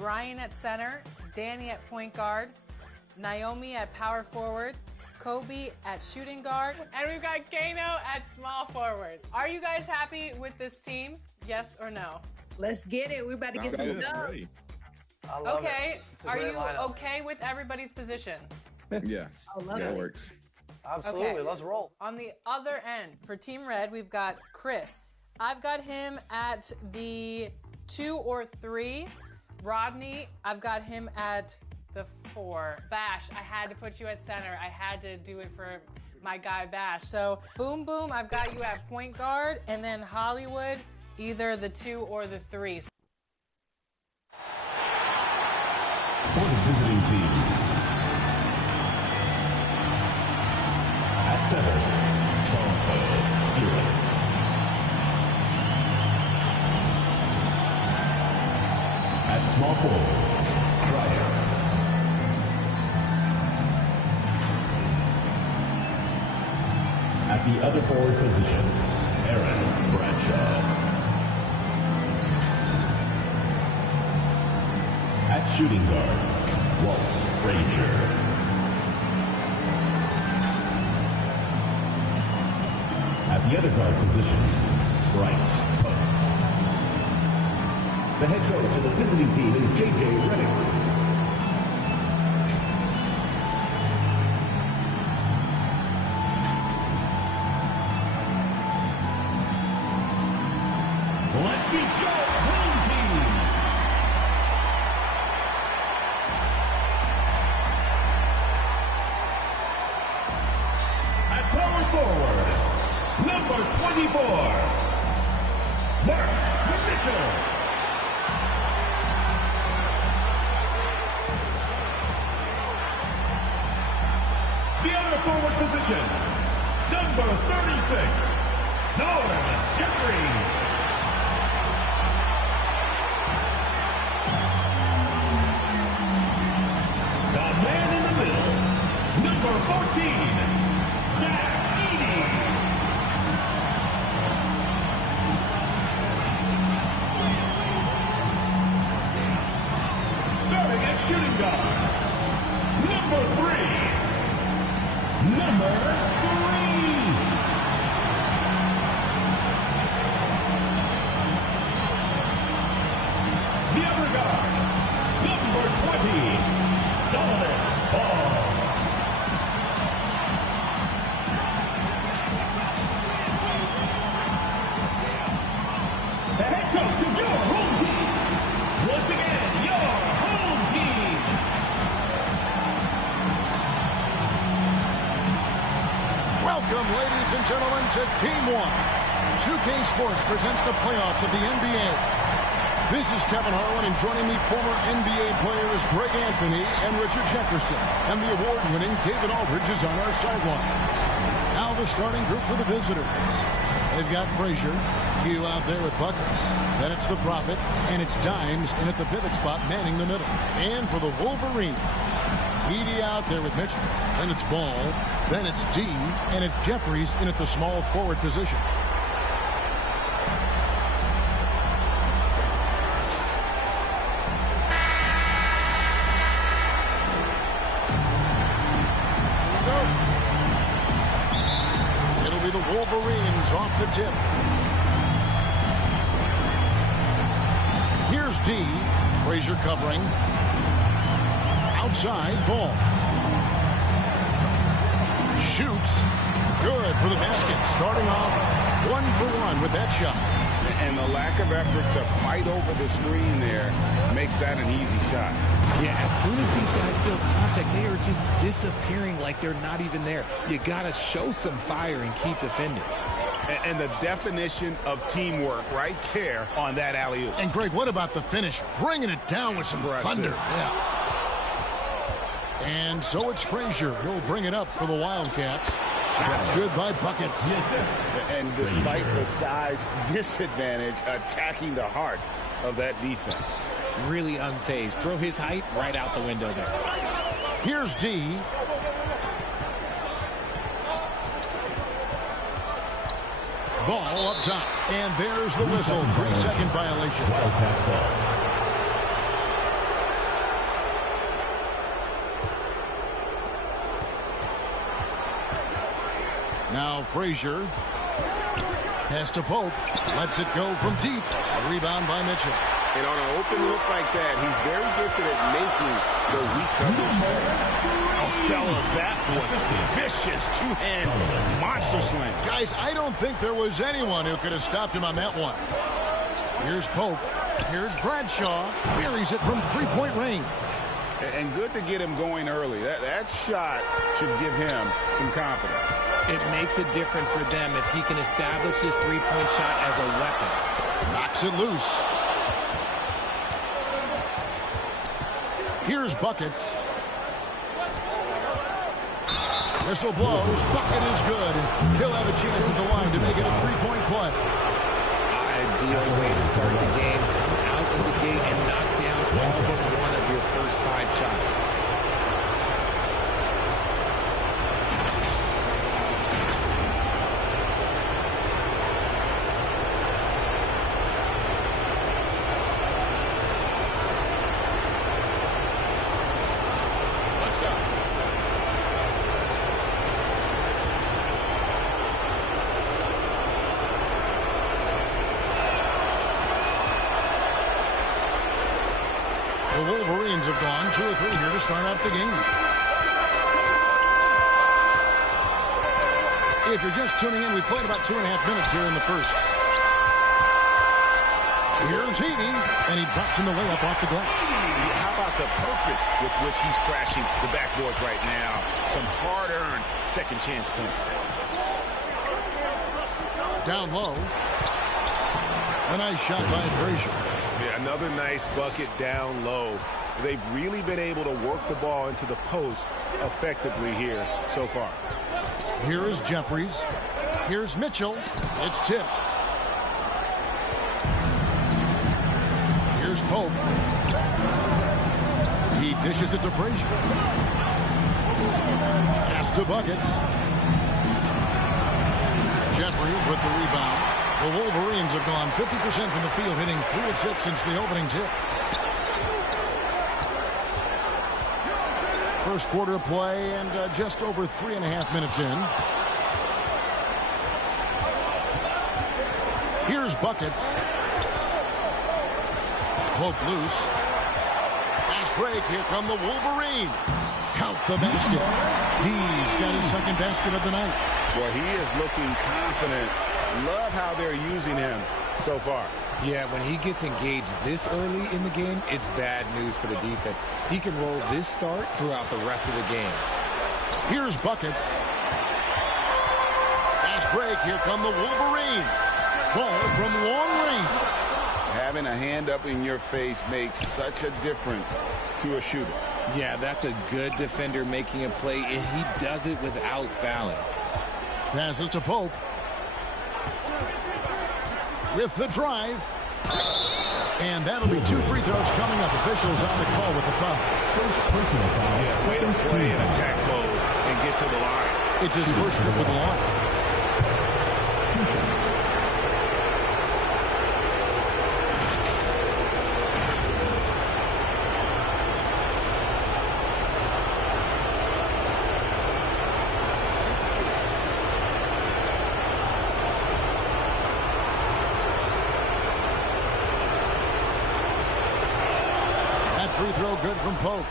Brian at center, Danny at point guard, Naomi at power forward, Kobe at shooting guard, and we've got Kano at small forward. Are you guys happy with this team? Yes or no? Let's get it. We're about to get some dubs. Okay. Are you okay with everybody's position? Yeah. That works. Absolutely. Okay. Let's roll. On the other end, for Team Red, we've got Chris. I've got him at the 2 or 3. Rodney, I've got him at the 4. Bash, I had to put you at center. I had to do it for my guy Bash. So, Boom Boom, I've got you at point guard. And then Hollywood, either the 2 or the 3. For the visiting team, at center, Santo Sierra. At small forward, Cryer. At the other forward position, Aaron Bradshaw. At shooting guard, Walt Frazier. At the other guard position, Bryce Pope. The head coach of the visiting team is J.J. Redick. Let's meet your home team. At power forward, number 24, Mark Mitchell. The other forward position, number 36, Norm Jeffries. The man in the middle, number 14, Zach Edey. Starting at shooting guard, number 3. Number 3. The other guard, number 20, Solomon Ball. The head coach of your home team. Once again, your home team. Welcome, ladies and gentlemen, to Game 1. 2K Sports presents the playoffs of the NBA. This is Kevin Harlan, and joining me, former NBA players Greg Anthony and Richard Jefferson. And the award-winning David Aldridge is on our sideline. Now the starting group for the visitors. They've got Frazier, Hugh out there with buckets. Then it's the Prophet, and it's Dimes in at the pivot spot manning the middle. And for the Wolverines, Edey out there with Mitchell. Then it's Ball. Then it's D. And it's Jeffries in at the small forward position. It'll be the Wolverines off the tip. Here's D. Frazier covering. Outside, Ball. Shoots. Good for the basket. Starting off 1-for-1 with that shot. And the lack of effort to fight over the screen there makes that an easy shot. Yeah, as soon as these guys feel contact, they are just disappearing like they're not even there. You got to show some fire and keep defending. And the definition of teamwork right there on that alley-oop. And Greg, what about the finish? Bringing it down with some thunder. Yeah. And so it's Frazier. He'll bring it up for the Wildcats. That's good by Bucket. And despite the size disadvantage, attacking the heart of that defense. Really unfazed. Throw his height right out the window there. Here's D. Ball up top. And there's the whistle. 3-second violation. Wildcats ball. Now Frazier. Pass to Pope. Lets it go from deep. A rebound by Mitchell. And on an open look like that, he's very gifted at making the weak coverage play. Oh, fellas, that was vicious two-hand monster slam. Guys, I don't think there was anyone who could have stopped him on that one. Here's Pope. Here's Bradshaw. Buries it from three-point range. And good to get him going early. That shot should give him some confidence. It makes a difference for them if he can establish his three-point shot as a weapon. Knocks it loose. Here's Buckets. Whistle blows. Bucket is good. He'll have a chance at the line to make it a three-point play. Ideal way to start the game. Come out of the gate and knock down all but one of your first 5 shots. The Wolverines have gone 2 or 3 here to start out the game. If you're just tuning in, we played about 2.5 minutes here in the first. Here's Heaney, and he drops in the layup off the glass. How about the purpose with which he's crashing the backboards right now? Some hard-earned second chance points. Down low. A nice shot by Frazier. Yeah, another nice bucket down low. They've really been able to work the ball into the post effectively here so far. Here is Jeffries. Here's Mitchell. It's tipped. Here's Pope. He dishes it to Frazier. Pass to Buckets. Jeffries with the rebound. The Wolverines have gone 50% from the field, hitting 3 of 6 since the opening tip. First quarter of play and just over 3.5 minutes in. Here's Buckets. Pope loose. Fast break. Here come the Wolverines. Count the basket. D's got his second basket of the night. Boy, he is looking confident. Love how they're using him so far. Yeah, when he gets engaged this early in the game, it's bad news for the defense. He can roll this start throughout the rest of the game. Here's Buckets. Fast break. Here come the Wolverines. Ball from long range. Having a hand up in your face makes such a difference to a shooter. Yeah, that's a good defender making a play, and he does it without fouling. Passes to Pope. With the drive. And that'll be 2 free throws coming up. Officials on the call with the foul. First personal foul. Yeah, way to play in attack mode and get to the line. It's his first trip with the line. 2 shots. Free throw good from Pope.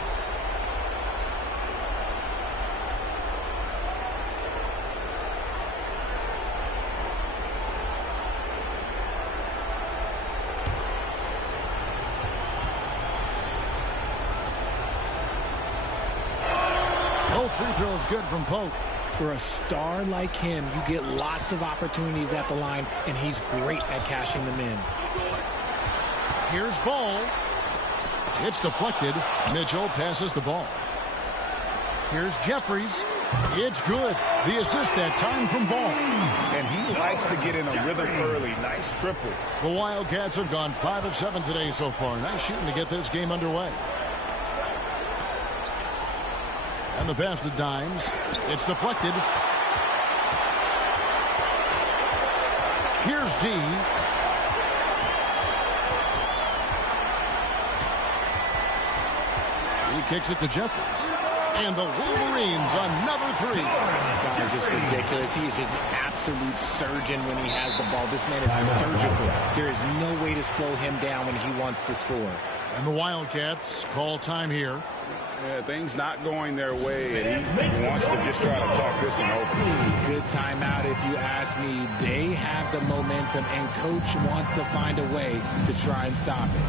Both free throws good from Pope. For a star like him, you get lots of opportunities at the line, and he's great at cashing them in. Here's Ball. It's deflected. Mitchell passes the ball. Here's Jeffries. It's good. The assist that time from Ball. And he likes to get in a rhythm early. Nice triple. The Wildcats have gone 5 of 7 today so far. Nice shooting to get this game underway. And the pass to Dimes. It's deflected. Here's D. He kicks it to Jeffries. And the Wolverines, another 3. That is just ridiculous. He is just an absolute surgeon when he has the ball. This man is surgical. There is no way to slow him down when he wants to score. And the Wildcats call time here. Yeah, things not going their way, and he wants to just try to talk this one over. Good timeout if you ask me. They have the momentum, and Coach wants to find a way to try and stop it.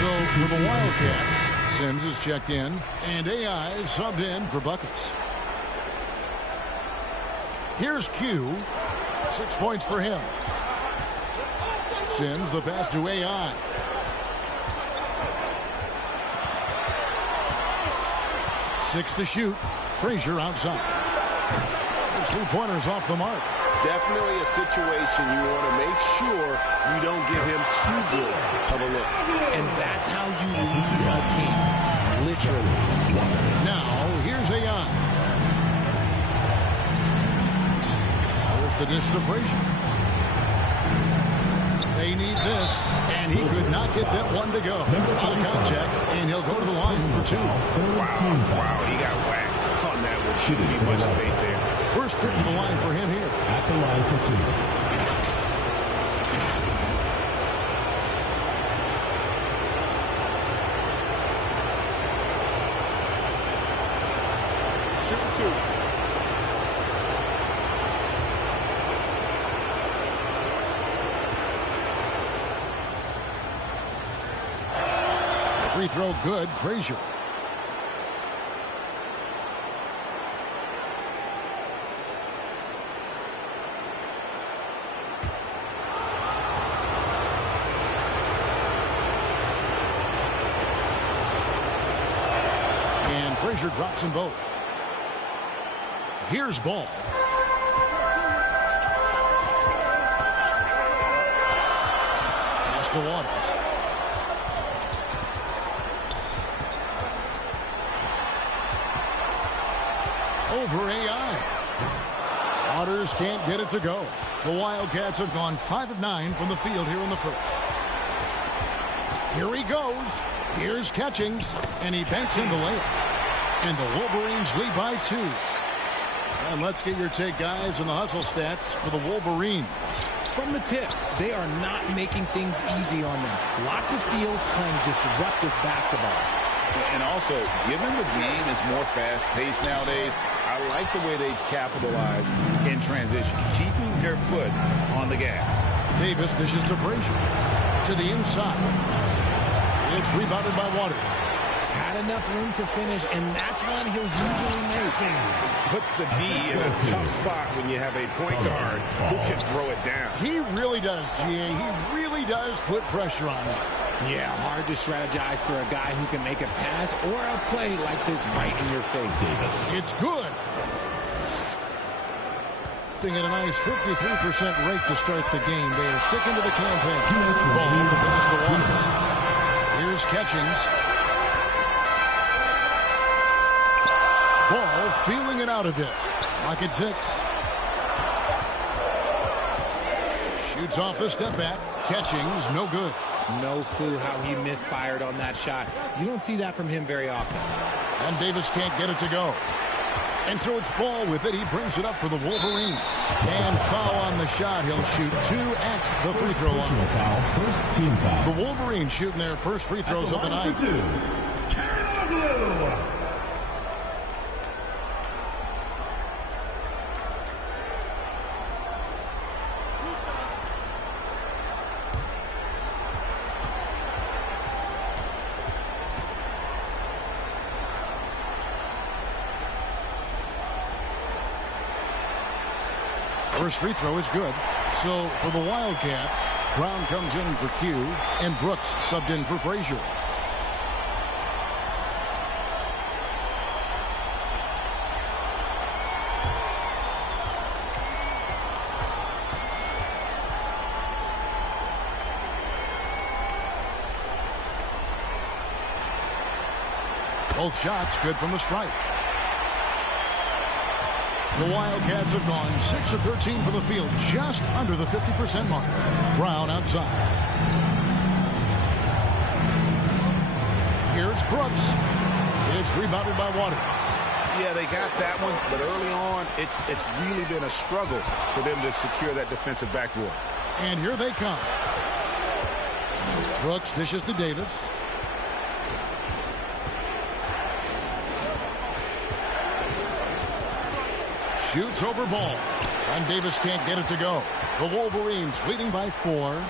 So for the Wildcats, Sims is checked in, and AI is subbed in for Buckets. Here's Q. 6 points for him. Sims the pass to AI. Six to shoot. Frazier outside. His 3-pointers off the mark. Definitely a situation you want to make sure you don't give him too good of a look. And that's how you lead a team. Literally. Now, here's AI. There's the dish to Frazier. They need this, and he could not get that one to go. Out of contact, and he'll go to the line for 2. Wow, he got whacked on that one. Shouldn't be much debate there. First trip to the line for him here. At the line for 2. Shooting 2. Free throw good, Frazier. And Frazier drops them both. Here's Ball. Pass to Waters. Over AI. Waters can't get it to go. The Wildcats have gone 5 of 9 from the field here in the first. Here he goes. Here's Catchings, and he banks in the layup. And the Wolverines lead by 2. And let's get your take, guys, on the hustle stats for the Wolverines. From the tip, they are not making things easy on them. Lots of steals, playing disruptive basketball. And also, given the game is more fast-paced nowadays, I like the way they've capitalized in transition, keeping their foot on the gas. Davis dishes to Frazier. To the inside. It's rebounded by Waters. Had enough room to finish, and that's one he'll usually make. Puts the D in a tough spot when you have a point guard who can throw it down. He really does, GA. He really does put pressure on him. Yeah, hard to strategize for a guy who can make a pass or a play like this right in your face. It's good. Being at a nice 53% rate to start the game. They are sticking to the campaign. Ball defends the Waters. Here's Catchings. Ball feeling it out a bit. Rocket 6. Shoots off the step back. Catchings, no good. No clue how he misfired on that shot. You don't see that from him very often. And Davis can't get it to go. And so it's Ball with it. He brings it up for the Wolverines. And foul on the shot. He'll shoot 2 at the free throw line. First team foul. The Wolverines shooting their first free throws of the night. 2. Carolina. First free throw is good. So for the Wildcats, Brown comes in for Q, and Brooks subbed in for Frazier. Both shots good from the stripe. The Wildcats have gone 6 of 13 from the field, just under the 50% mark. Brown outside. Here's Brooks. It's rebounded by Waters. Yeah, they got that one, but early on, it's really been a struggle for them to secure that defensive backboard. And here they come. Brooks dishes to Davis. Shoots over ball. And Davis can't get it to go. The Wolverines leading by 4.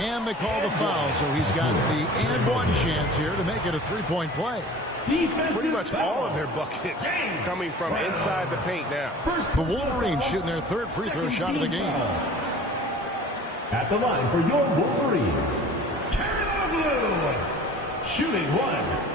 And they call the foul, so he's got the and one chance here to make it a three-point play. Pretty much all of their buckets coming from inside the paint now. The Wolverines shooting their third free throw shot of the game. At the line for your Wolverines, Blue, shooting 1.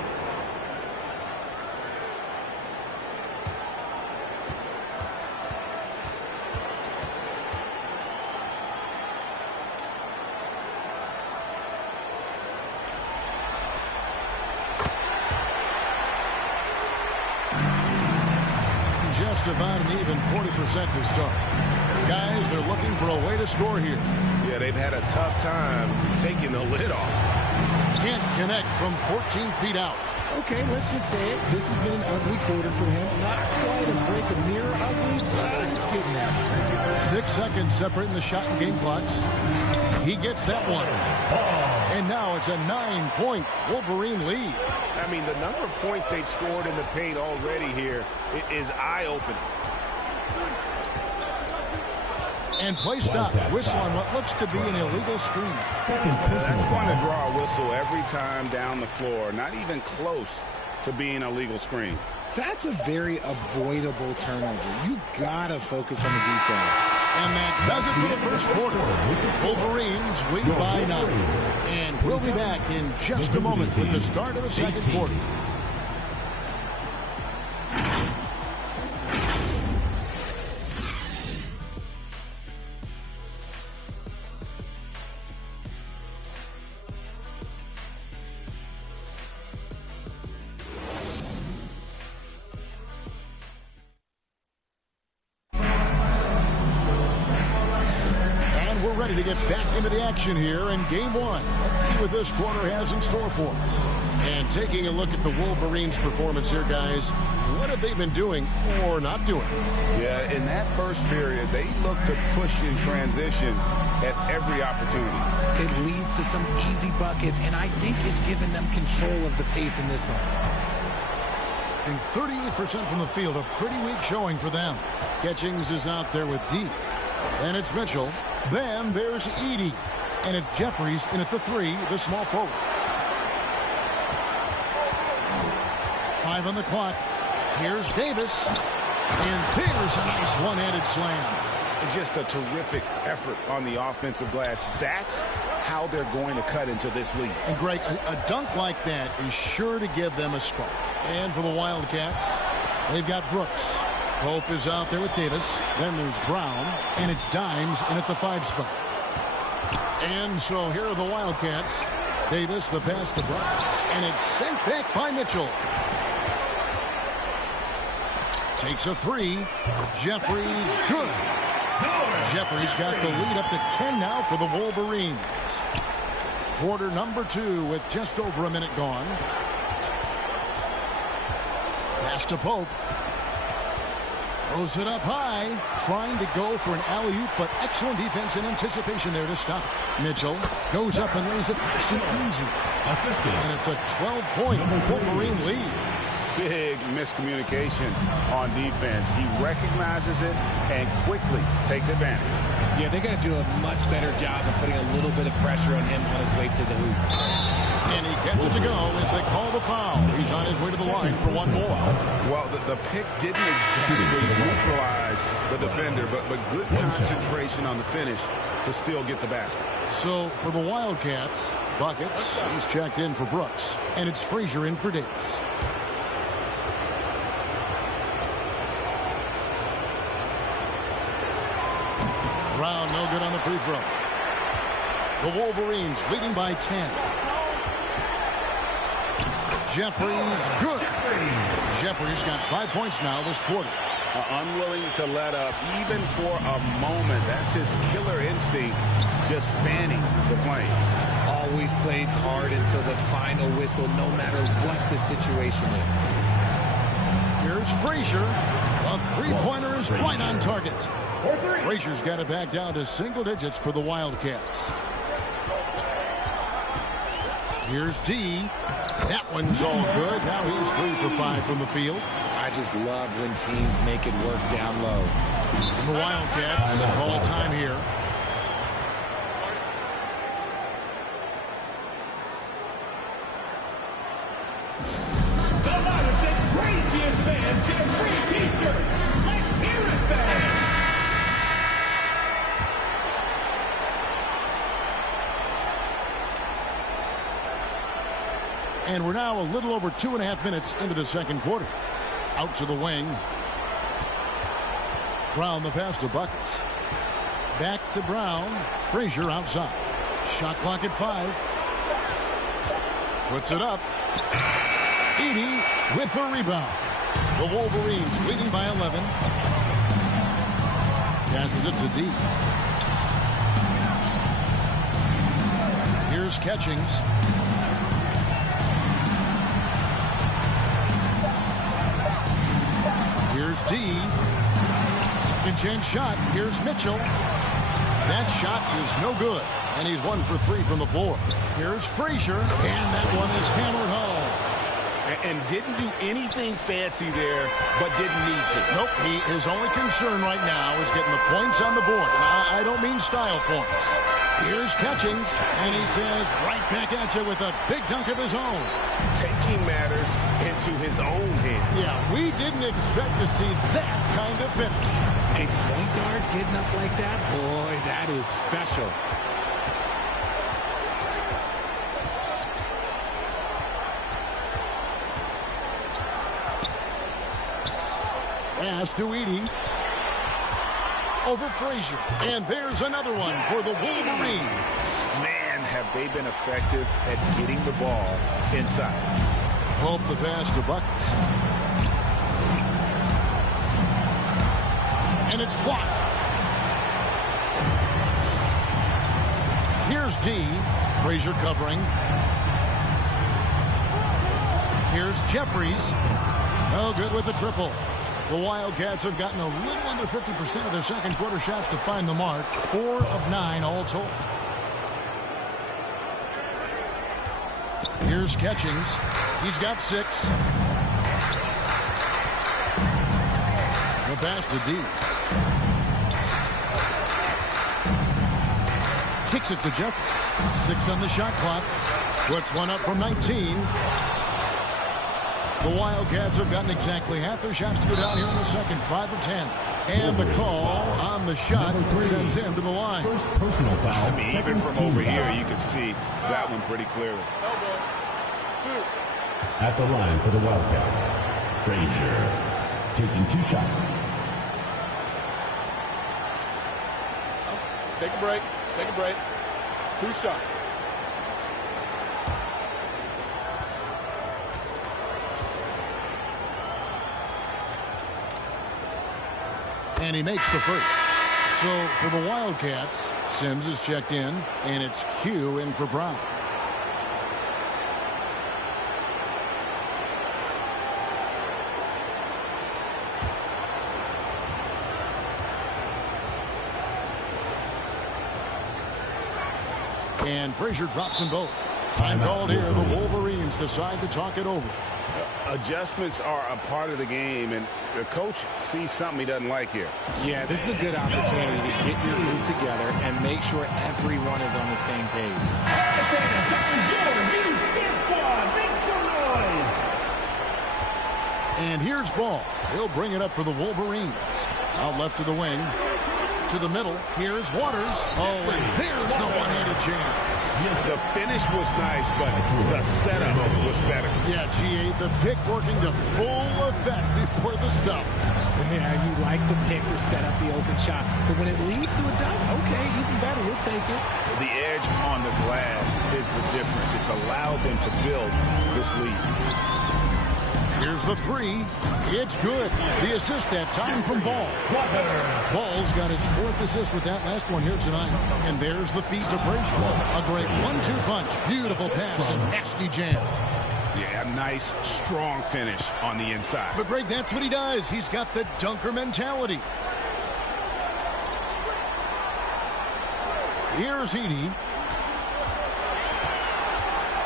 Just about an even 40% to start. Guys, they're looking for a way to score here. Yeah, they've had a tough time taking the lid off. Can't connect from 14 feet out. Okay, let's just say it. This has been an ugly quarter for him. Not quite a break of mirror ugly, but it's getting there. 6 seconds separating the shot and game clocks. He gets that one. And now it's a 9-point Wolverine lead. I mean, the number of points they've scored in the paint already here is eye-opening. And play stops. Whistle on what looks to be an illegal screen. That's going to draw a whistle every time down the floor. Not even close to being a legal screen. That's a very avoidable turnover. You got to focus on the details. And that does it for the first quarter. Wolverines lead by 9. And we'll be back in just a moment with the start of the second quarter. Ready to get back into the action here in game 1. Let's see what this quarter has in store for us. And taking a look at the Wolverines' performance here, guys, what have they been doing or not doing? Yeah, in that first period, they looked to push in transition at every opportunity. It leads to some easy buckets, and I think it's given them control of the pace in this one. And 38% from the field, a pretty weak showing for them. Catchings is out there with D. And it's Mitchell. Then there's Edey. And it's Jeffries in at the 3, the small forward. 5 on the clock. Here's Davis. And there's a nice one-handed slam. And just a terrific effort on the offensive glass. That's how they're going to cut into this lead. And Greg, a dunk like that is sure to give them a spark. And for the Wildcats, they've got Brooks. Pope is out there with Davis. Then there's Brown. And it's Dimes in at the 5 spot. And so here are the Wildcats. Davis, the pass to Brown. And it's sent back by Mitchell. Takes a 3. Jeffries, good. Jeffries got the lead up to 10 now for the Wolverines. Quarter number 2 with just over a minute gone. Pass to Pope. Throws it up high, trying to go for an alley-oop, but excellent defense and anticipation there to stop it. Mitchell goes up and lays it nice and easy. And it's a 12-point Wolverine lead. Big miscommunication on defense. He recognizes it and quickly takes advantage. Yeah, they got to do a much better job of putting a little bit of pressure on him on his way to the hoop. And he gets it to go as they call the foul. He's on his way to the line for one more. Well, the pick didn't exactly neutralize the defender, but good concentration on the finish to still get the basket. So for the Wildcats, buckets, he's checked in for Brooks. And it's Frazier in for Davis. Brown, no good on the free throw. The Wolverines leading by 10. Jeffries, good. Jeffries got 5 points now this quarter. Unwilling to let up even for a moment. That's his killer instinct, just fanning the flame. All always plays hard until the final whistle, no matter what the situation is. Here's Frazier. A three-pointer is right on target. Frazier's got it back down to single digits for the Wildcats. Here's D. That one's all good. Now he's 3 for 5 from the field. I just love when teams make it work down low. And the Wildcats call time here. The loudest and craziest fans get a free t-shirt. Let's hear it, fans. And we're now a little over 2.5 minutes into the second quarter. Out to the wing. Brown the pass to Buckets. Back to Brown. Frazier outside. Shot clock at 5. Puts it up. Edey with the rebound. The Wolverines leading by 11. Passes it to D. Here's Catchings. Here's D. Second chance shot. Here's Mitchell. That shot is no good. And he's 1 for 3 from the floor. Here's Frazier. And that one is hammered home. And didn't do anything fancy there, but didn't need to. Nope. His only concern right now is getting the points on the board. And I don't mean style points. Here's Catchings. And he says right back at you with a big dunk of his own. Taking matters into his own hands. Yeah, we didn't expect to see that kind of finish. A point guard getting up like that, boy, that is special. Pass to Edey. Over Frazier. And there's another one for the Wolverines. Man, have they been effective at getting the ball inside. Hope the pass to Buckets. And it's blocked. Here's D. Frazier covering. Here's Jeffries. Oh, good with the triple. The Wildcats have gotten a little under 50% of their second quarter shots to find the mark. 4 of 9 all told. Here's Catchings. He's got 6. The pass to D. Kicks it to Jeffries. 6 on the shot clock. Puts one up from 19. The Wildcats have gotten exactly half their shots to go down here in the second. 5 of 10. And the call on the shot sends him to the line. First personal foul. I mean, even from over here, you can see that one pretty clearly. At the line for the Wildcats, Frazier taking 2 shots. Take a break. Take a break. 2 shots. And he makes the first. So for the Wildcats, Sims is checked in, and it's Q in for Brown. And Frazier drops them both. Time called here. The Wolverines decide to talk it over. Adjustments are a part of the game, and the coach sees something he doesn't like here. Yeah, this is a good opportunity to get your group together and make sure everyone is on the same page. And here's Ball. He'll bring it up for the Wolverines. Out left to the wing. To the middle. Here's Waters. Oh, and there's the one-handed jam. The finish was nice, but the setup was better. Yeah, G.A., the pick working to full effect before the stuff. Yeah, you like the pick to set up the open shot, but when it leads to a dunk, okay, even better, you'll take it. The edge on the glass is the difference. It's allowed them to build this lead. Here's the three. It's good. The assist that time from Ball. Ball's got his 4th assist with that last one here tonight. And there's the feed to Frazier. A great 1-2 punch. Beautiful pass and nasty jam. Yeah, nice, strong finish on the inside. But Greg, that's what he does. He's got the dunker mentality. Here's Edey.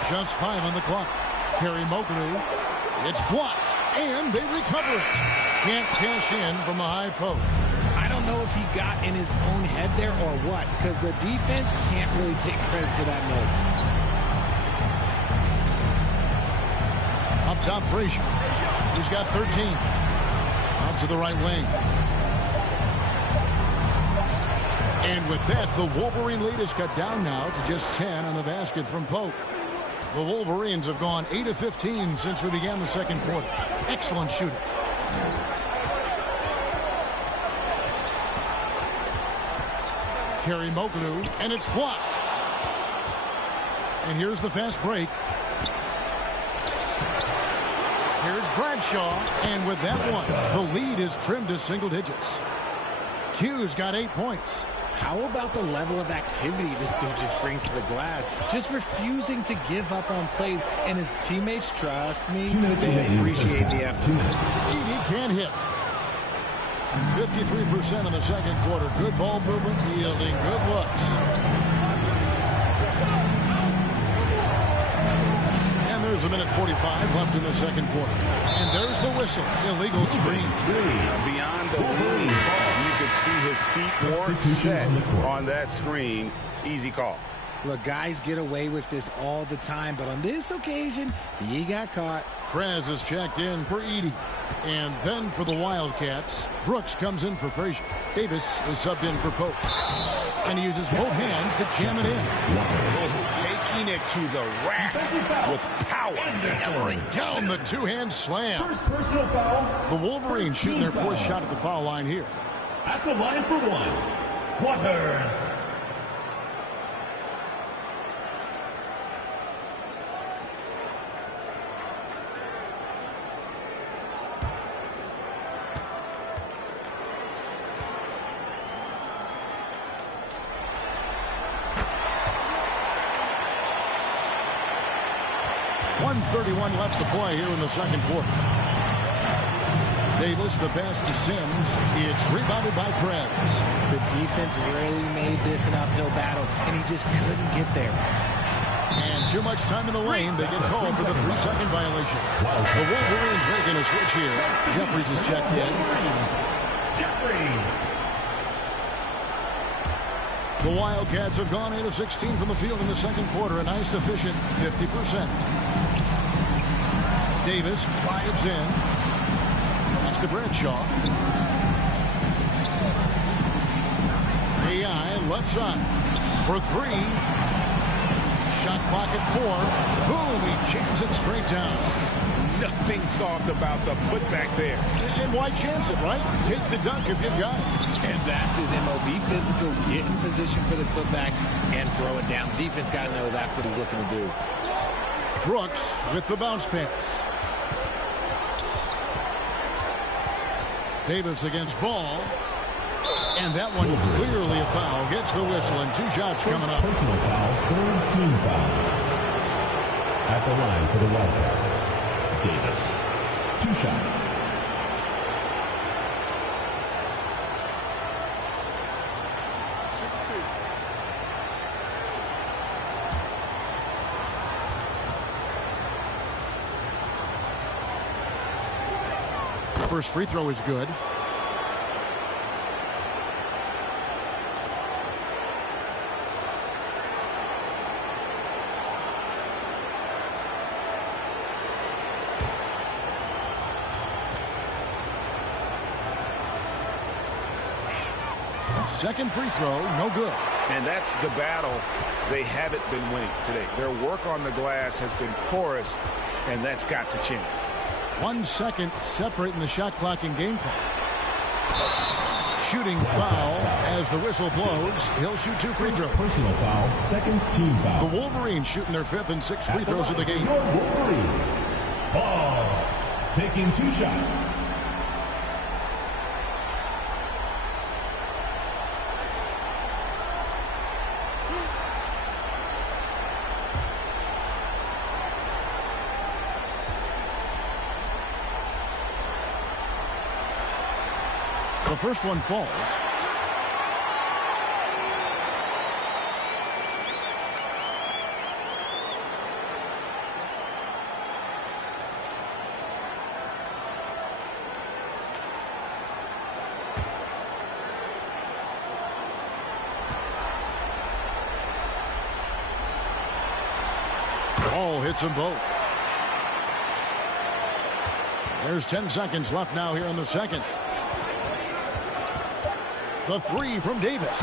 Just 5 on the clock. Kerry Moklu. It's blocked, and they recover it. Can't cash in from the high post. I don't know if he got in his own head there or what, because the defense can't really take credit for that miss. Up top, Frazier. He's got 13. Out to the right wing. And with that, the Wolverine lead is cut down now to just 10 on the basket from Pope. The Wolverines have gone 8 of 15 since we began the second quarter. Excellent shooting. Kerry Moklu, and it's blocked. And here's the fast break. Here's Bradshaw, and with that one, the lead is trimmed to single digits. Q's got 8 points. How about the level of activity this dude just brings to the glass? Just refusing to give up on plays, and his teammates, trust me, they appreciate the effort. Edey can't hit. 53% in the second quarter. Good ball movement, yielding good looks. And there's a minute 45 left in the second quarter. And there's the whistle. Illegal screen. Beyond the lead, you could see his feet weren't set on that screen. Easy call. Look, guys get away with this all the time, but on this occasion, he got caught. Prez is checked in for Edey. And then for the Wildcats, Brooks comes in for Frazier. Davis is subbed in for Pope. And he uses both hands to jam it in. Taking it to the rack with power. Hammering down the two-hand slam. First personal foul. The Wolverines shooting their 4th shot at the foul line here. At the line for 1, Waters. .131 left to play here in the second quarter. Davis, the pass to Sims. It's rebounded by Prez. The defense really made this an uphill battle, and he just couldn't get there. And too much time in the lane. They get called for the 3-second violation. The Wolverines making a switch here. Jeffries is checked in. Jeffries. The Wildcats have gone 8 of 16 from the field in the second quarter. A nice, efficient 50%. Davis drives in. That's to Bradshaw. AI left side for 3. Shot clock at 4. Boom, he jams it straight down. Nothing soft about the putback there. And why chance it, right? Take the dunk if you've got it. And that's his MO. Be physical, get in position for the putback, and throw it down. The defense got to know that's what he's looking to do. Brooks with the bounce pass. Davis against Ball. And that one clearly a foul. Gets the whistle, and 2 shots coming up. Personal foul, 3rd team foul. At the line for the Wildcats, Davis. 2 shots. First free throw is good. Second free throw, no good. And that's the battle they haven't been winning today. Their work on the glass has been porous, and that's got to change. 1 second separating the shot clock and game clock. Shooting foul as the whistle blows. He'll shoot 2 free throws. Personal foul, 2nd team foul. The Wolverines shooting their 5th and 6th free throws of the game. Wolverines. Ball. taking 2 shots. The first one falls. Ball hits them both. There's 10 seconds left now here in the second. The 3 from Davis.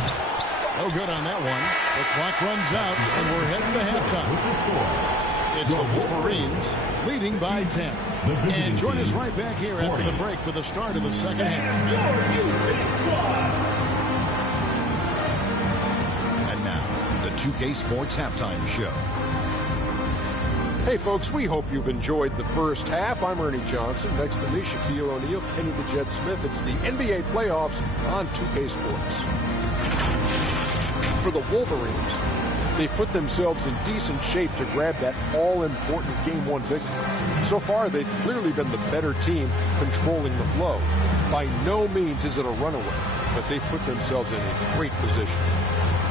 No good on that one. The clock runs out, and we're heading to halftime. It's the Wolverines leading by 10. And join us right back here after the break for the start of the second half. And now, the 2K Sports Halftime Show. Hey, folks, we hope you've enjoyed the first half. I'm Ernie Johnson. Next to me, Shaquille O'Neal, Kenny the Jet Smith. It's the NBA playoffs on 2K Sports. For the Wolverines, they put themselves in decent shape to grab that all-important Game 1 victory. So far, they've clearly been the better team controlling the flow. By no means is it a runaway, but they've put themselves in a great position.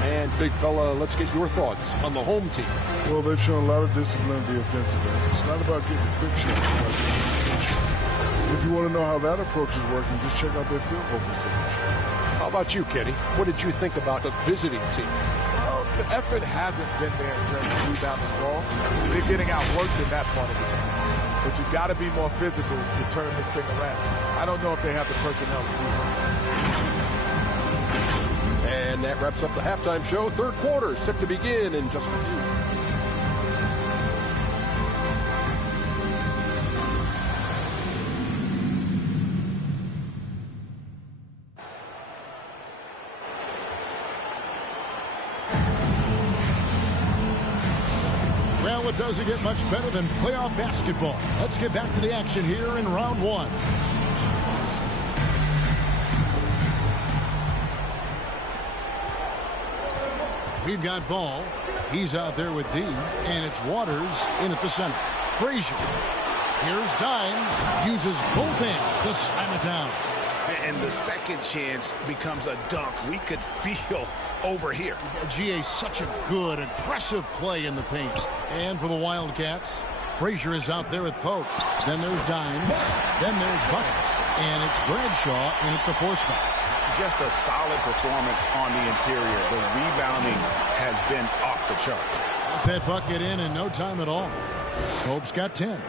And, big fella, let's get your thoughts on the home team. Well, they've shown a lot of discipline at the offensive end. It's not about getting quick shots, it's about getting quick shots. If you want to know how that approach is working, just check out their field goal percentage. How about you, Kenny? What did you think about the visiting team? Well, the effort hasn't been there in terms of rebounding the ball. They're getting outworked in that part of the game. But you've got to be more physical to turn this thing around. I don't know if they have the personnel to do that. And that wraps up the halftime show. Third quarter set to begin in just a few. Well, it doesn't get much better than playoff basketball. Let's get back to the action here in round 1. We've got Ball. He's out there with D. And it's Waters in at the center. Frazier. Here's Dimes. Uses both hands to slam it down. And the second chance becomes a dunk. We could feel over here. GA, such a good, aggressive play in the paint. And for the Wildcats, Frazier is out there with Pope. Then there's Dimes. Then there's Buckets. And it's Bradshaw in at the 4 spot. Just a solid performance on the interior. The rebounding has been off the charts. That bucket in no time at all. Pope's got 10.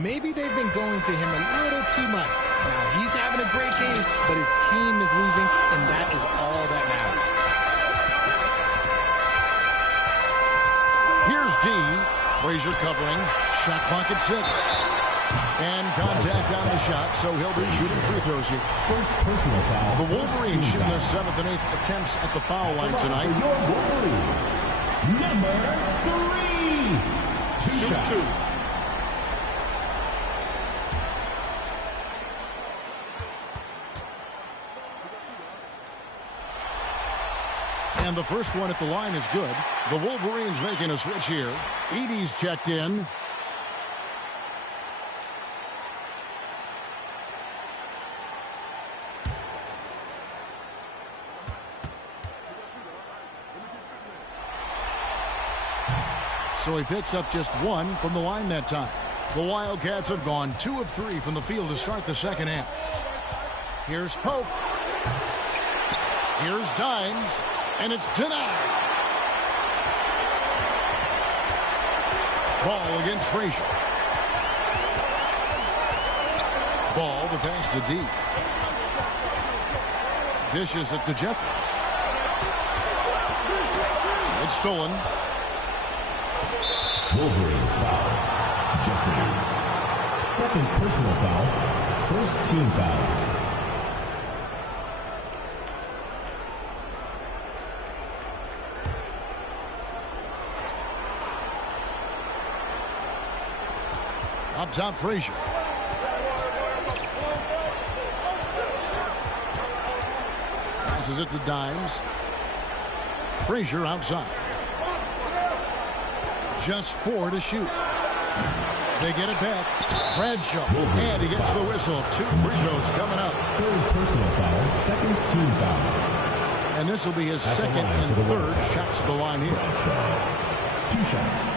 Maybe they've been going to him a little too much. Now, he's having a great game, but his team is losing, and that is all that matters. Here's D. Frazier covering. Shot clock at 6. And contact on the shot, so he'll be shooting free throws here. First personal foul. The Wolverines shooting their 7th and 8th attempts at the foul line tonight. Number 3. 2 shots. And the first one at the line is good. The Wolverines making a switch here. Edey's checked in. So he picks up just 1 from the line that time. The Wildcats have gone 2 of 3 from the field to start the second half. Here's Pope. Here's Dimes. And it's denied. Ball against Frazier. Ball, the pass to D. Dishes it to Jeffries. It's stolen. Wolverines foul. Jeffries. Second personal foul. First team foul. Up top, Frazier. Passes it to Dimes. Frazier outside. Just 4 to shoot. They get it back. Bradshaw. And he gets the whistle. 2 free throws coming up. Third personal foul, second team foul. And this will be his second and third shots to the line here. 2 shots.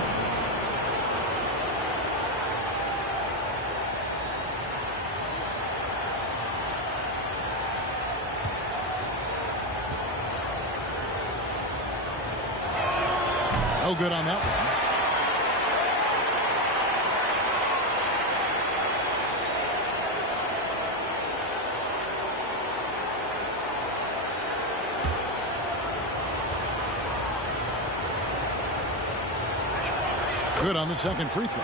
No good on that one. Good on the second free throw.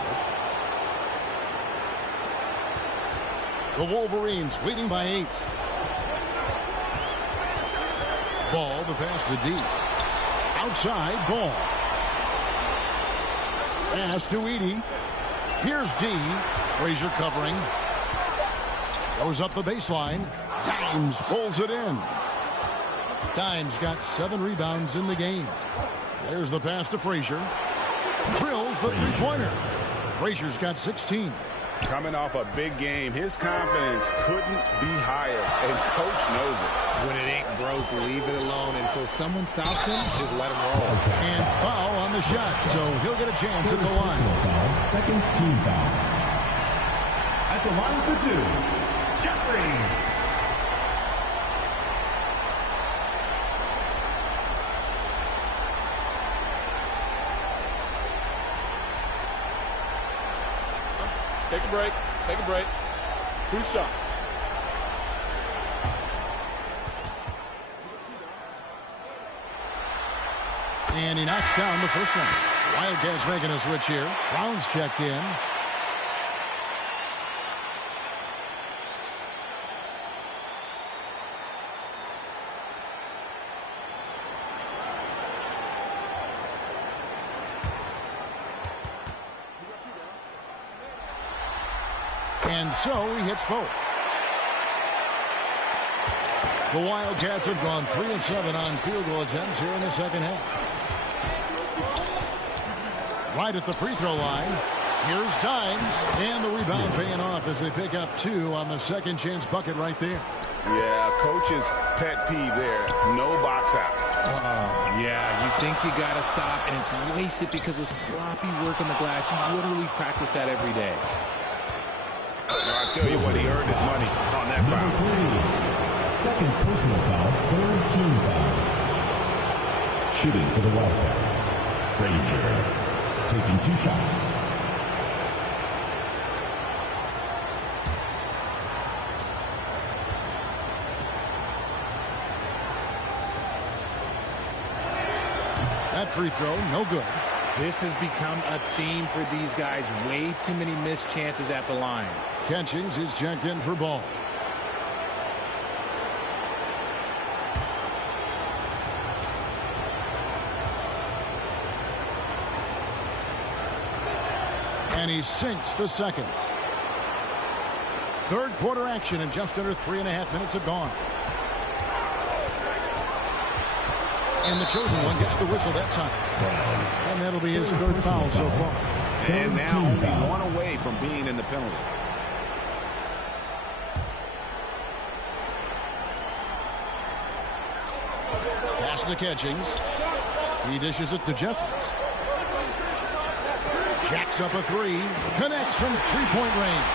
The Wolverines leading by 8. Ball, the pass to D. Outside, Ball. Pass to Edey. Here's D. Frazier covering. Goes up the baseline. Dimes pulls it in. Dimes got 7 rebounds in the game. There's the pass to Frazier. Drills the three-pointer. Frazier's got 16. Coming off a big game, his confidence couldn't be higher, and coach knows it. When it ain't broke, leave it alone until someone stops him. Just let him roll. And foul on the shot, so he'll get a chance at the line. Foul, second team foul. At the line for 2, Jeffries. Take a break. Take a break. 2 shots. And he knocks down the first one. Wildcats making a switch here. Brown's checked in. And so he hits both. The Wildcats have gone 3 of 7 on field goal attempts here in the second half. Right at the free throw line. Here's Dimes. And the rebound paying off as they pick up 2 on the second chance bucket right there. Yeah, coach's pet peeve there. No box out. Yeah, you think you got to stop, and it's wasted because of sloppy work on the glass. You literally practice that every day. I'll tell you what, he earned his money on that foul. Number 3, second personal foul, third team foul. Shooting for the Wildcats. Frazier taking 2 shots. That free throw, no good. This has become a theme for these guys. Way too many missed chances at the line. Catchings is checked in for Ball. And he sinks the second. Third quarter action, and just under 3.5 minutes have gone. And the chosen one gets the whistle that time. And that'll be his third foul so far. And now only 1 away from being in the penalty. Pass to Catchings. He dishes it to Jeffries. Jacks up a 3. Connects from three-point range.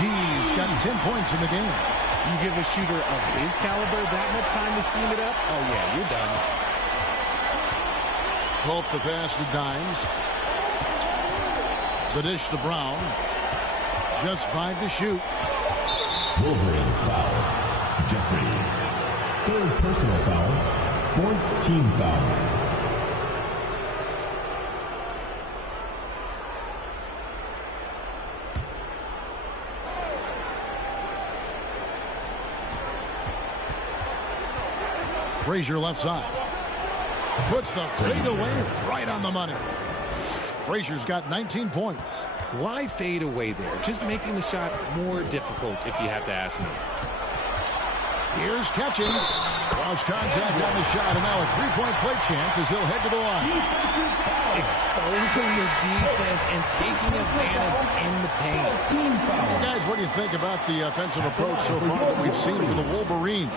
D's got 10 points in the game. You give a shooter of his caliber that much time to seam it up? Oh, yeah, you're done. Pope the pass to Dimes. The dish to Brown. Just 5 to shoot. Wolverines foul. Jeffries. Third personal foul. Fourth team foul. Frazier left side. Puts the fade away right on the money. Frazier's got 19 points. Why fade away there? Just making the shot more difficult, if you have to ask me. Here's Catchings. Lost contact on the shot, and now a three-point play chance as he'll head to the line. Exposing the defense and taking advantage in the paint. Well, guys, what do you think about the offensive approach so far that we've seen for the Wolverines?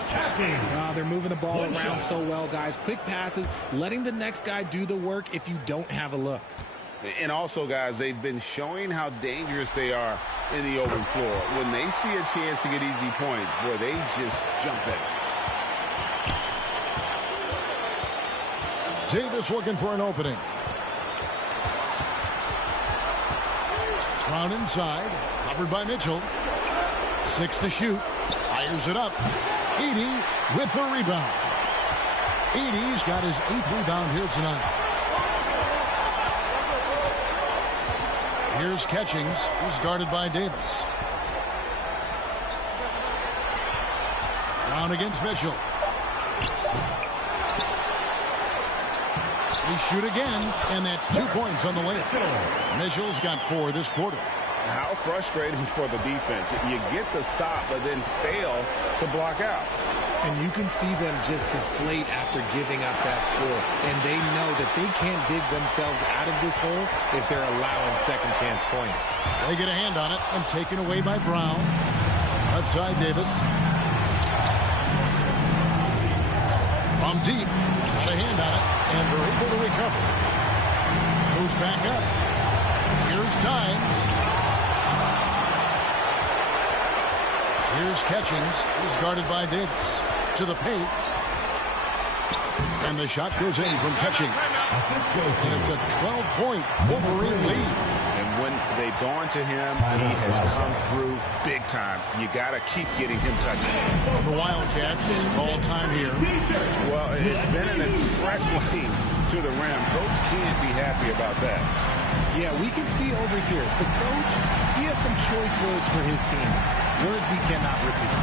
They're moving the ball around so well, guys. Quick passes, letting the next guy do the work if you don't have a look. And also, guys, they've been showing how dangerous they are in the open floor. When they see a chance to get easy points, boy, they just jump at it. Davis looking for an opening. Brown inside, covered by Mitchell. 6 to shoot, fires it up. Edey with the rebound. Edey's got his 8th rebound here tonight. Here's Catchings. He's guarded by Davis. Brown against Mitchell. They shoot again, and that's 2 points on the layup. Mitchell's got 4 this quarter. How frustrating for the defense. You get the stop, but then fail to block out. And you can see them just deflate after giving up that score. And they know that they can't dig themselves out of this hole if they're allowing second chance points. They get a hand on it and taken away by Brown. Left side, Davis. From deep. Got a hand on it. And they're able to recover. Moves back up. Here's Dimes. Here's Catchings. He's guarded by Davis. To the paint. And the shot goes in from Catchings. And it's a 12-point Wolverine lead. And when they've gone to him, he has come through big time. You got to keep getting him touches. The Wildcats, all time here. Well, it's been an express lane to the rim. Coach can't be happy about that. Yeah, we can see over here. The coach, he has some choice words for his team. Words we cannot repeat.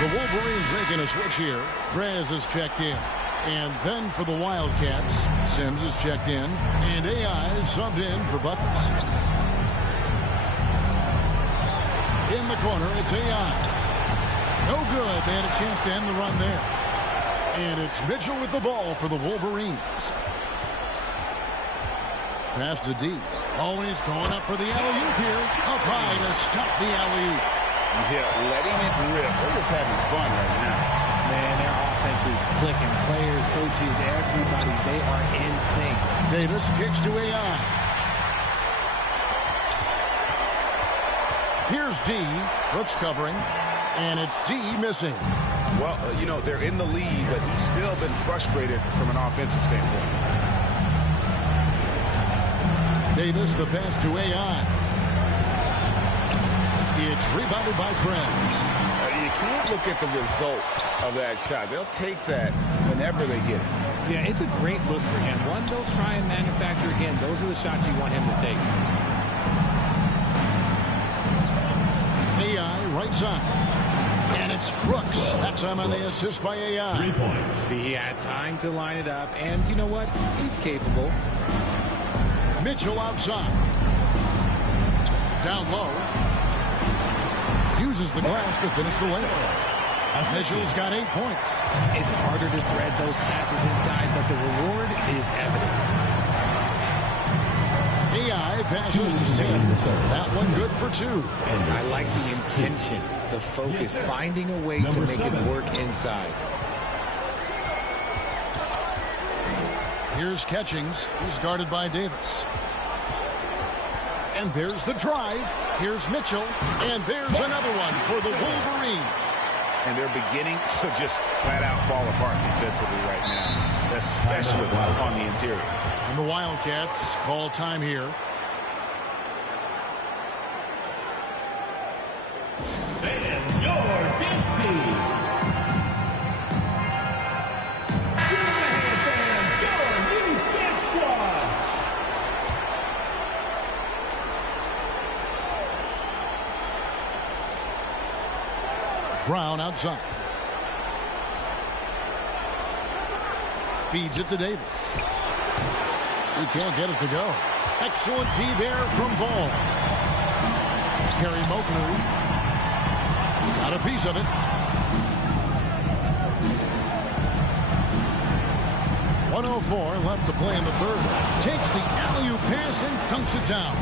The Wolverines making a switch here. Prez is checked in. And then for the Wildcats, Sims is checked in. And AI is subbed in for buckets. In the corner, it's AI. No good. They had a chance to end the run there. And it's Mitchell with the ball for the Wolverines. Pass to D. Always going up for the alley-oop here. Up high to stuff the alley-oop. Yeah, letting it rip. They're just having fun right now. Man, their offense is clicking. Players, coaches, everybody, they are in sync. Davis kicks to AI. Here's D. Brooks covering. And it's D missing. Well, you know, they're in the lead, but he's still been frustrated from an offensive standpoint. Davis, the pass to AI. It's rebounded by Prez. You can't look at the result of that shot. They'll take that whenever they get it. Yeah, it's a great look for him. One, they'll try and manufacture again. Those are the shots you want him to take. AI right side. And it's Brooks. That time on the assist by AI. 3 points. See, he had time to line it up. And you know what? He's capable. Mitchell outside. Down low. Uses the glass to finish the layup. Mitchell's got 8 points. It's harder to thread those passes inside, but the reward is evident. AI passes to Sims. That one good for 2. I like the intention, the focus, finding a way to make it work inside. Here's Catchings. He's guarded by Davis. And there's the drive. Here's Mitchell. And there's another one for the Wolverines. And they're beginning to just flat out fall apart defensively right now, especially on the interior. And the Wildcats call time here. And your dance team. Brown outside. Feeds it to Davis. He can't get it to go. Excellent D there from Ball. Terry Mobley Got a piece of it. 1:04 left to play in the third. Takes the alley-oop pass and dunks it down.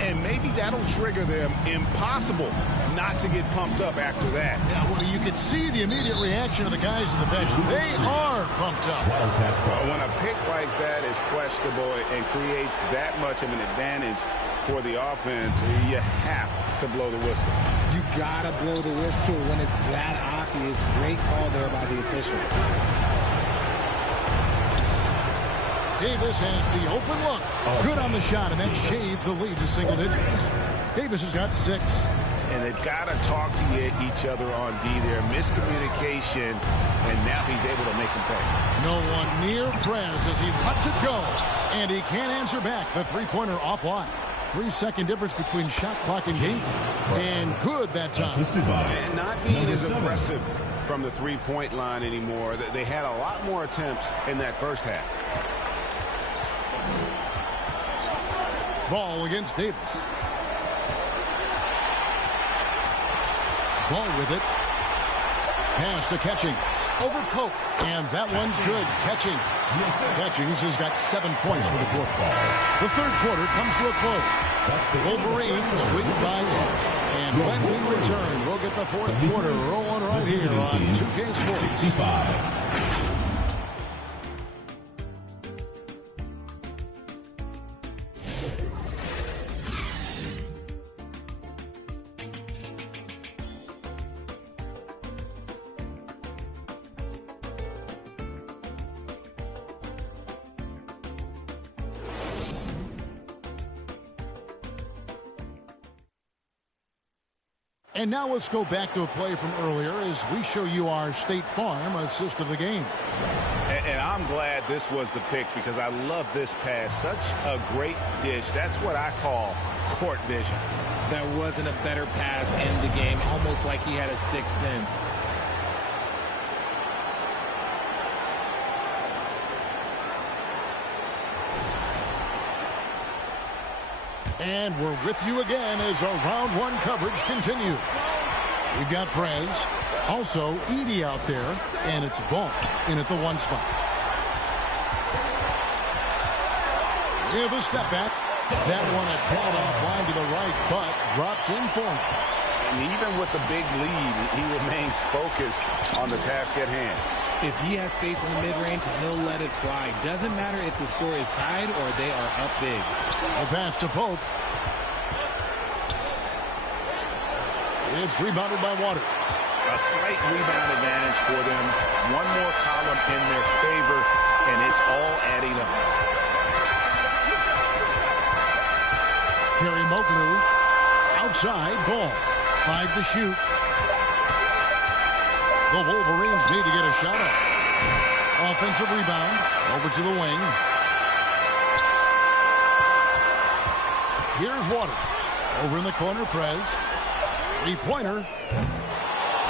And maybe that'll trigger them. Impossible not to get pumped up after that. Yeah, well, you can see the immediate reaction of the guys on the bench. They are pumped up. When a pick like that is questionable and creates that much of an advantage for the offense, you have to blow the whistle. You gotta blow the whistle when it's that obvious. Great call there by the officials. Davis has the open look. Good on the shot, and that shaves the lead to single digits. Davis has got 6. And they've got to talk to each other on D there. Miscommunication, and now he's able to make him pay. No one near Prez as he lets it go. And he can't answer back. The three-pointer offline. 3-second difference between shot clock and game clock. And good that time. And not being as aggressive from the three-point line anymore. They had a lot more attempts in that first half. Ball against Davis. Ball with it. Pass to Catchings. Over Pope. And that one's good. Catchings. Catchings has got 7 points for the quarter. The third quarter comes to a close. The Wolverines win by 8. And when we return, we'll get the fourth quarter rolling right here on 2K Sports. 65. And now let's go back to a play from earlier as we show you our State Farm assist of the game. And I'm glad this was the pick because I love this pass. Such a great dish. That's what I call court vision. There wasn't a better pass in the game, almost like he had a sixth sense. And we're with you again as our round one coverage continues. We've got Prez, also Edey out there, and it's Ball in at the 1 spot. With a step back, that one a tad offline to the right, but drops in for him. And even with the big lead, he remains focused on the task at hand. If he has space in the mid-range, he'll let it fly. Doesn't matter if the score is tied or they are up big. The pass to Pope. It's rebounded by Waters. A slight rebound advantage for them. One more column in their favor, and it's all adding up. Kerry Moklu. Outside, Ball. 5 to shoot. The Wolverines need to get a shot up. Offensive rebound. Over to the wing. Here's Waters. Over in the corner, Prez. 3-pointer.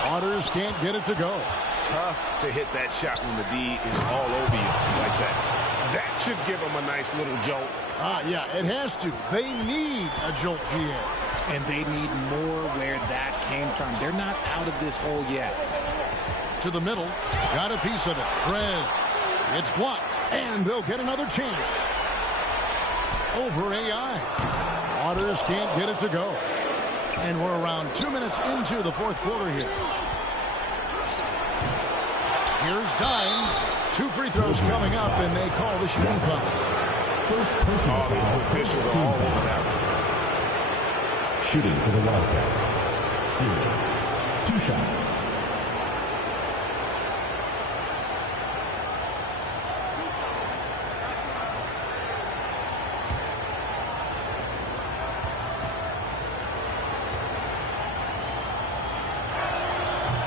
Waters can't get it to go. Tough to hit that shot when the D is all over you like that. That should give them a nice little jolt. Yeah, it has to. They need a jolt, GA. And they need more where that came from. They're not out of this hole yet. To the middle. Got a piece of it. Prez. It's blocked. And they'll get another chance. Over AI. Waters can't get it to go. And we're around 2 minutes into the fourth quarter here. Here's Dimes. 2 free throws coming up, and they call the shooting foul. First personal foul. Officials are all over that one. Shooting for the Wildcats. Sealy. 2 shots.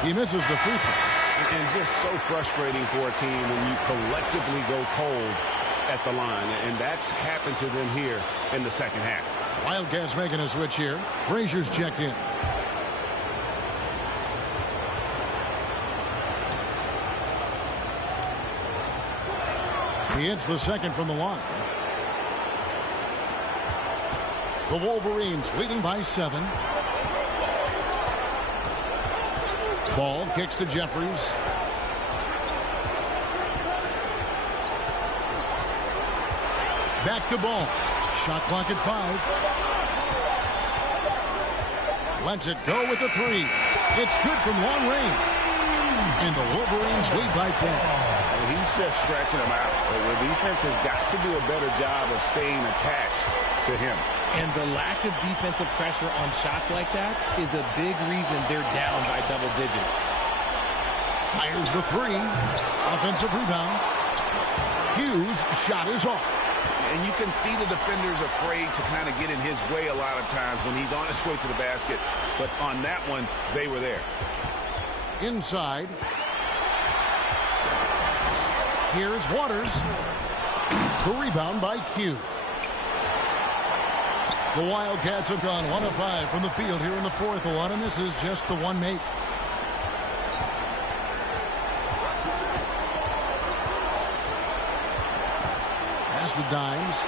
He misses the free throw. And just so frustrating for a team when you collectively go cold at the line. And that's happened to them here in the second half. Wildcats making a switch here. Frazier's checked in. He hits the second from the line. The Wolverines leading by 7. Ball kicks to Jeffries. Back to Ball. Shot clock at 5. Lets it go with the 3. It's good from long range. And the Wolverines lead by 10. He's just stretching them out. The defense has got to do a better job of staying attached to him. And the lack of defensive pressure on shots like that is a big reason they're down by double digit. Fires the 3. Offensive rebound. Hughes' shot is off. And you can see the defenders afraid to kind of get in his way a lot of times when he's on his way to the basket. But on that one, they were there. Inside. Here's Waters. The rebound by Q. The Wildcats have gone 1 of 5 from the field here in the 4th. A lot of misses, just the 1 make. Pass to Dimes.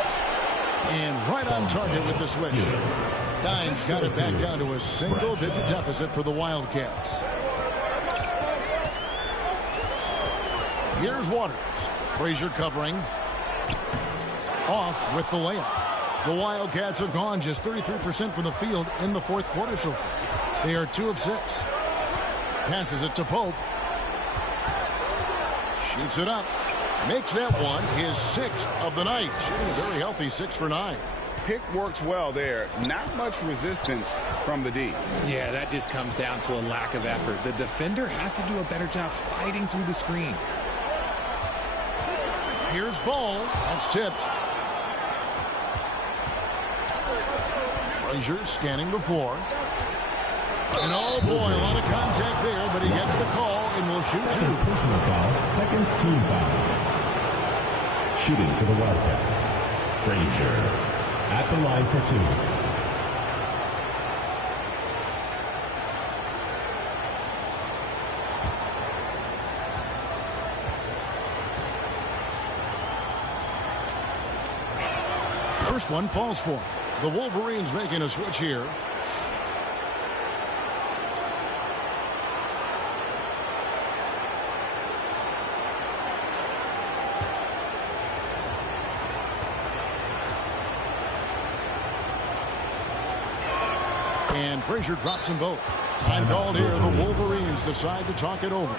And right on target with the switch. Dimes got it back down to a single-digit deficit for the Wildcats. Here's Waters. Frazier covering. Off with the layup. The Wildcats have gone just 33% from the field in the 4th quarter so far. They are 2 of 6. Passes it to Pope. Shoots it up. Makes that one his 6th of the night. Shooting a very healthy 6 for 9. Pick works well there. Not much resistance from the D. Yeah, that just comes down to a lack of effort. The defender has to do a better job fighting through the screen. Here's Ball. That's tipped. Frazier scanning the floor. And oh boy, a lot of contact there, but he gets the call and will shoot 2. Personal foul, second team foul. Shooting for the Wildcats. Frazier at the line for 2. First one falls for him. The Wolverines making a switch here. And Frazier drops them both. Time called here. The Wolverines decide to talk it over.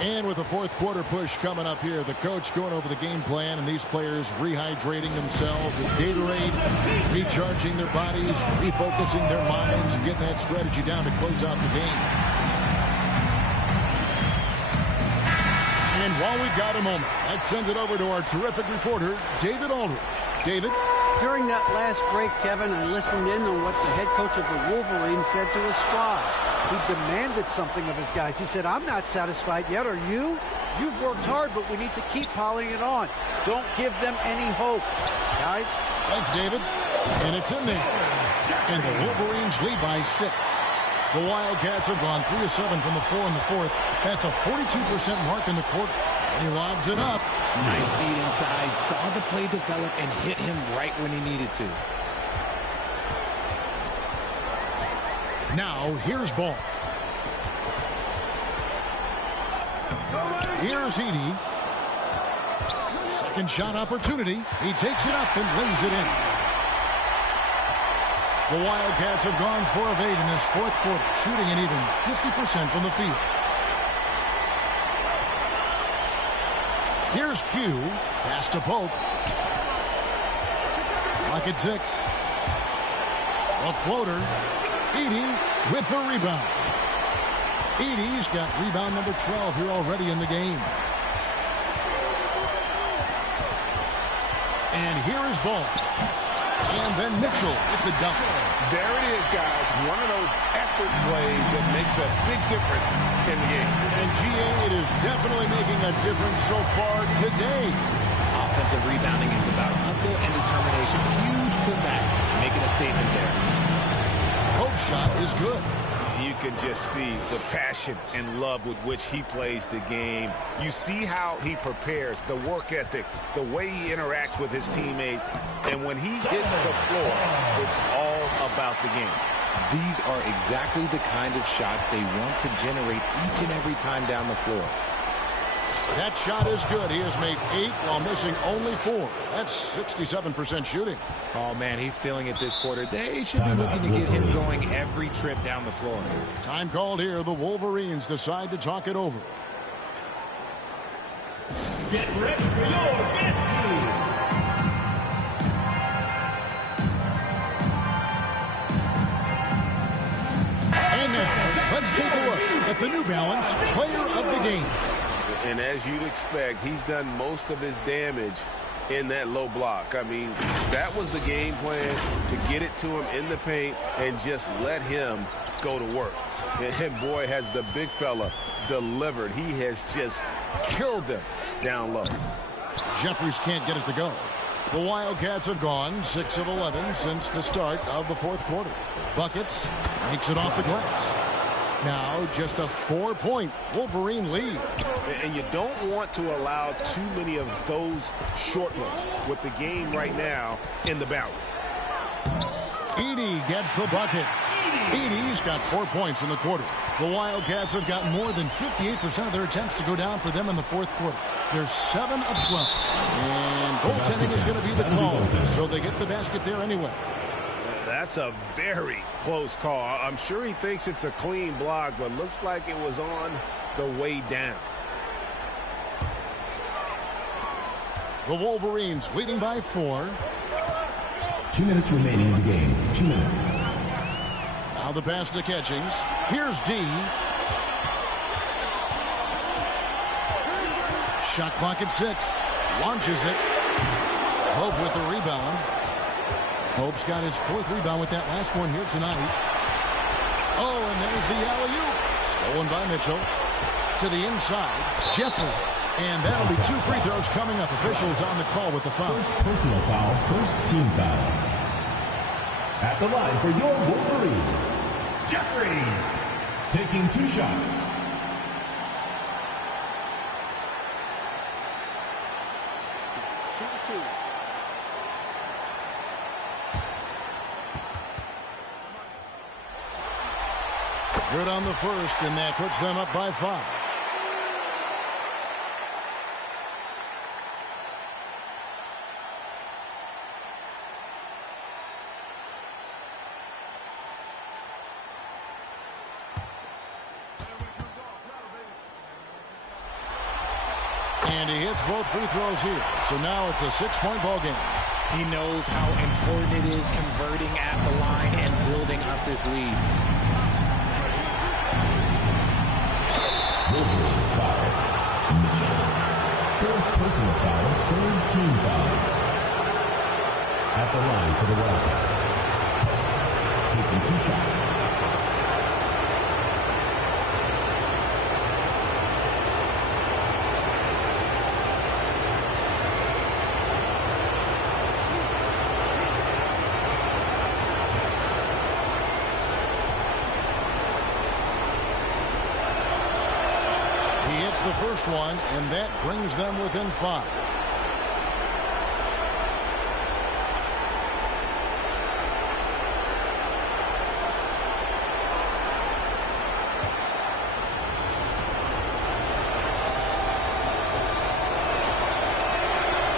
And with the 4th quarter push coming up here, the coach going over the game plan and these players rehydrating themselves with Gatorade, recharging their bodies, refocusing their minds, and getting that strategy down to close out the game. And while we've got a moment, let's send it over to our terrific reporter, David Aldridge. David? During that last break, Kevin, I listened in on what the head coach of the Wolverines said to his squad. He demanded something of his guys. He said, I'm not satisfied yet, are you? You've worked hard, but we need to keep piling it on. Don't give them any hope. Guys? Thanks, David. And it's in there. And the Wolverines lead by 6. The Wildcats have gone 3 of 7 from the floor in the 4th. That's a 42% mark in the quarter. He lobs it up. Nice feed inside. Saw the play develop and hit him right when he needed to. Now, here's Ball. Here's Edey. Second shot opportunity. He takes it up and lays it in. The Wildcats have gone 4 of 8 in this 4th quarter, shooting an even 50% from the field. Here's Q. Pass to Pope. Clock at 6. A floater. Edey with the rebound. Edey's got rebound number 12 here already in the game. And here is Ball. And then Mitchell with the dunk. There it is, guys. One of those effort plays that makes a big difference in the game. And GA, it is definitely making a difference so far today. Offensive rebounding is about hustle and determination. Huge putback, making a statement there. Pope's shot is good. You can just see the passion and love with which he plays the game. You see how he prepares, the work ethic, the way he interacts with his teammates. And when he hits the floor, it's all about the game. These are exactly the kind of shots they want to generate each and every time down the floor. That shot is good. He has made 8 while missing only 4. That's 67% shooting. Oh, man, he's feeling it this quarter. They should be looking to get him going every trip down the floor. Time called here. The Wolverines decide to talk it over. Get ready for your dance team. And now, let's take a look at the New Balance Player of the Game. And as you'd expect, he's done most of his damage in that low block. I mean, that was the game plan, to get it to him in the paint and just let him go to work. And boy, has the big fella delivered. He has just killed them down low. Jeffries can't get it to go. The Wildcats have gone 6 of 11 since the start of the 4th quarter. Buckets makes it off the glass. Now just a 4-point Wolverine lead. And you don't want to allow too many of those short ones with the game right now in the balance. Edey gets the bucket. Edey's got 4 points in the quarter. The Wildcats have got more than 58% of their attempts to go down for them in the 4th quarter. They're 7 of 12. And goaltending is going to be the call, so they get the basket there anyway. That's a very close call. I'm sure he thinks it's a clean block, but looks like it was on the way down. The Wolverines leading by 4. 2 minutes remaining in the game. 2 minutes. Now the pass to Catchings. Here's D. Shot clock at 6. Launches it. Pope with the rebound. Pope's got his 4th rebound with that last one here tonight. Oh, and there's the alley-oop. Stolen by Mitchell. To the inside. Jeffries. And that'll be 2 free throws coming up. Officials on the call with the foul. First personal foul, first team foul. At the line for your Wolverines, Jeffries taking 2 shots. Shoot 2. Good on the first, and that puts them up by 5. And he hits both free throws here. So now it's a 6-point ball game. He knows how important it is converting at the line and building up this lead. Wolverines foul. Mitchell. 3rd personal foul, 3rd team foul. At the line for the Wildcats. Taking 2 shots. The first one, and that brings them within 5.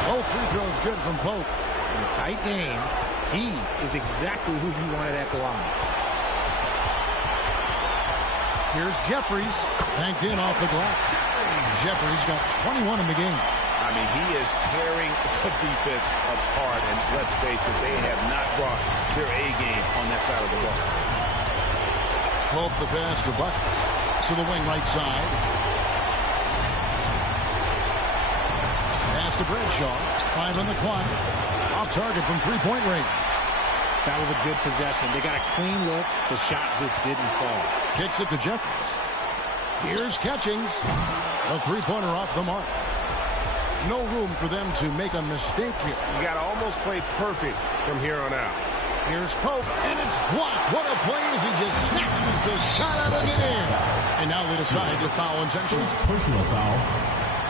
Both free throws good from Pope. In a tight game, he is exactly who you wanted at the line. Here's Jeffries, banked in off the glass. Jeffries got 21 in the game. I mean, he is tearing the defense apart, and let's face it, they have not brought their A game on that side of the ball. Pope the pass to Buckets. To the wing right side. Pass to Bradshaw. 5 on the clock. Off target from 3-point range. That was a good possession. They got a clean look. The shot just didn't fall. Kicks it to Jeffries. Here's Catchings. A 3-pointer off the mark. No room for them to make a mistake here. You got to almost play perfect from here on out. Here's Pope, and it's blocked. What a play as he just snatches the shot out of midair. And now they decide to foul intentionally. First personal foul,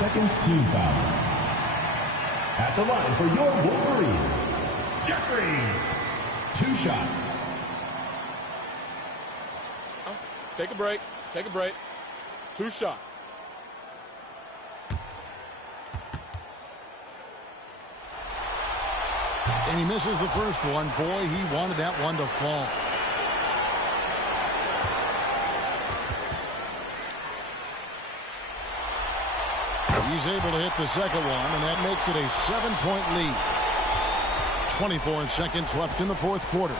2nd team foul. At the line for your Wolverines, Jeffries. 2 shots. Take a break. Take a break. 2 shots. And he misses the first one. Boy, he wanted that one to fall. He's able to hit the second one, and that makes it a 7-point lead. 24 seconds left in the fourth quarter.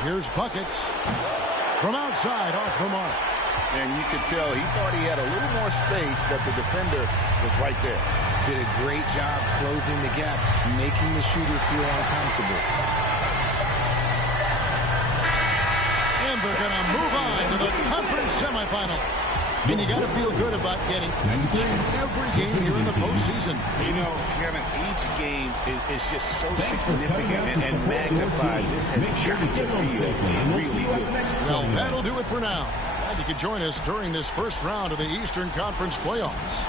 Here's Buckets from outside off the mark. And you could tell he thought he had a little more space, but the defender was right there. Did a great job closing the gap, making the shooter feel uncomfortable. And they're going to move on to the conference semifinals. And you got to feel good about getting each and every game here in the postseason. You know, Kevin, each game is just so significant and magnified. This has got to feel really good. Well, that'll do it for now. And you can join us during this first round of the Eastern Conference playoffs.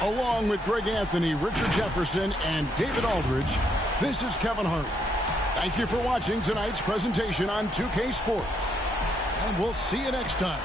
Along with Greg Anthony, Richard Jefferson, and David Aldridge, this is Kevin Hart. Thank you for watching tonight's presentation on 2K Sports. And we'll see you next time.